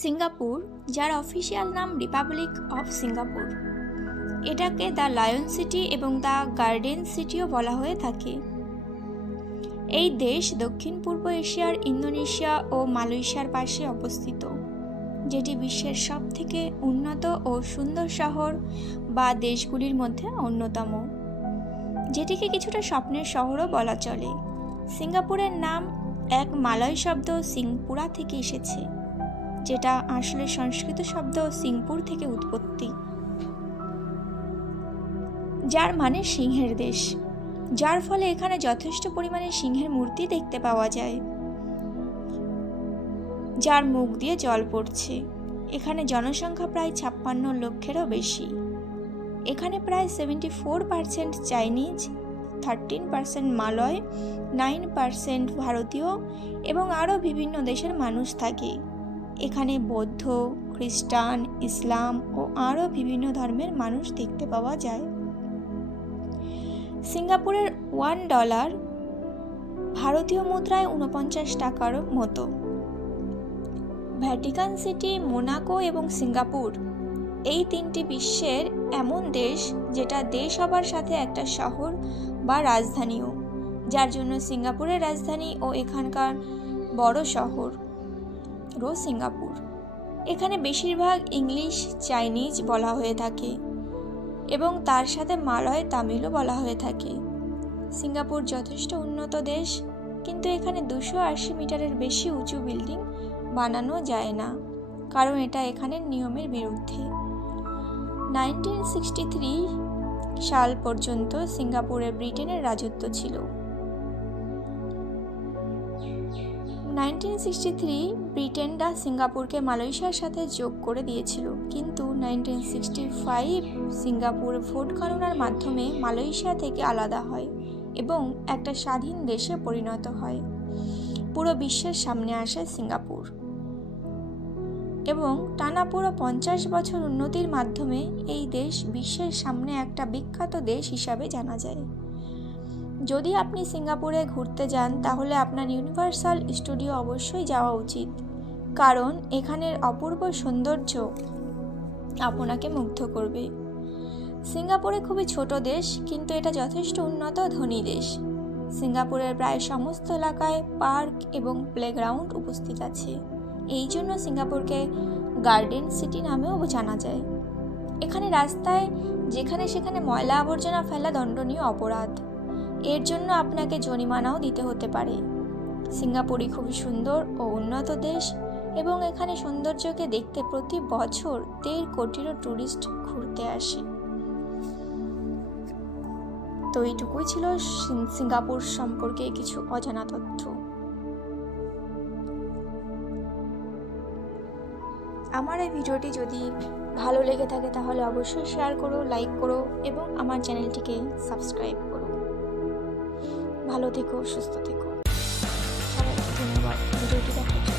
Singapore, যার official নাম Republic of Singapore, এটাকে দ্য লায়ন সিটি এবং দ্য গার্ডেন সিটিও বলা হয়ে থাকে। এই দেশ দক্ষিণ পূর্ব এশিয়ার ইন্দোনেশিয়া ও মালয়েশিয়ার পাশে অবস্থিত, যেটি বিশ্বের সবথেকে উন্নত ও সুন্দর শহর বা দেশগুলির মধ্যে অন্যতম, যেটিকে কিছুটা স্বপ্নের শহরও বলা চলে। সিঙ্গাপুরের নাম এক মালয় শব্দ সিংপুরা থেকে এসেছে, যেটা আসলে সংস্কৃত শব্দ সিংপুর থেকে উৎপত্তি, যার মানে সিংহের দেশ, যার ফলে এখানে যথেষ্ট পরিমাণে সিংহের মূর্তি দেখতে পাওয়া যায়, যার মুখ দিয়ে জল পড়ছে। এখানে জনসংখ্যা প্রায় 56 লক্ষেরও বেশি। এখানে প্রায় 74% চাইনিজ, 13% মালয়, 9% ভারতীয় এবং আরও বিভিন্ন দেশের মানুষ থাকে। এখানে বৌদ্ধ, খ্রিস্টান, ইসলাম ও আরও বিভিন্ন ধর্মের মানুষ দেখতে পাওয়া যায়। সিঙ্গাপুরের $1 ভারতীয় মুদ্রায় 49 টাকার মতো। ভ্যাটিকান সিটি, মোনাকো এবং সিঙ্গাপুর এই তিনটি বিশ্বের এমন দেশ যেটা দেশ হবার সাথে একটা শহর বা রাজধানীও, যার জন্য সিঙ্গাপুরের রাজধানী ও এখানকার বড় শহর সিঙ্গাপুর। এখানে বেশিরভাগ ইংলিশ, চাইনিজ বলা হয়ে থাকে এবং তার সাথে মালয়, তামিলও বলা হয়ে থাকে। সিঙ্গাপুর যথেষ্ট উন্নত দেশ, কিন্তু এখানে 280 মিটারের বেশি উঁচু বিল্ডিং বানানো যায় না, কারণ এটা এখানের নিয়মের বিরুদ্ধে। 1963 সাল পর্যন্ত সিঙ্গাপুরে ব্রিটেনের রাজত্ব ছিল। 1963 ব্রিটেনরা সিঙ্গাপুরকে মালয়েশিয়ার সাথে যোগ করে দিয়েছিল, কিন্তু 1965 সিঙ্গাপুর ভোট গণনার মাধ্যমে মালয়েশিয়া থেকে আলাদা হয় এবং একটা স্বাধীন দেশে পরিণত হয়। পুরো বিশ্বের সামনে আসে সিঙ্গাপুর এবং টানা পুরো 50 বছর উন্নতির মাধ্যমে এই দেশ বিশ্বের সামনে একটা বিখ্যাত দেশ হিসাবে জানা যায়। যদি আপনি সিঙ্গাপুরে ঘুরতে যান তাহলে আপনার ইউনিভার্সাল স্টুডিও অবশ্যই যাওয়া উচিত, কারণ এখানের অপূর্ব সৌন্দর্য আপনাকে মুগ্ধ করবে। সিঙ্গাপুরে খুবই ছোট দেশ, কিন্তু এটা যথেষ্ট উন্নত ধনী দেশ। সিঙ্গাপুরের প্রায় সমস্ত এলাকায় পার্ক এবং প্লেগ্রাউন্ড উপস্থিত আছে। এই জন্য সিঙ্গাপুরকে গার্ডেন সিটি নামেও জানা যায়। এখানে রাস্তায় যেখানে সেখানে ময়লা আবর্জনা ফেলা দণ্ডনীয় অপরাধ, এর জন্য আপনাকে জরিমানাও দিতে হতে পারে। সিঙ্গাপুরই খুবই সুন্দর ও উন্নত দেশ এবং এখানে সৌন্দর্যকে দেখতে প্রতি বছর 1.5 কোটিরও টুরিস্ট ঘুরতে আসে। তো এইটুকুই ছিল সিঙ্গাপুর সম্পর্কে কিছু অজানা তথ্য। আমার এই ভিডিওটি যদি ভালো লেগে থাকে তাহলে অবশ্যই শেয়ার করো, লাইক করো এবং আমার চ্যানেলটিকে সাবস্ক্রাইব করো। ভালো থেকো, সুস্থ থেকো। সবাইকে ধন্যবাদ ভিডিওটি দেখার জন্য।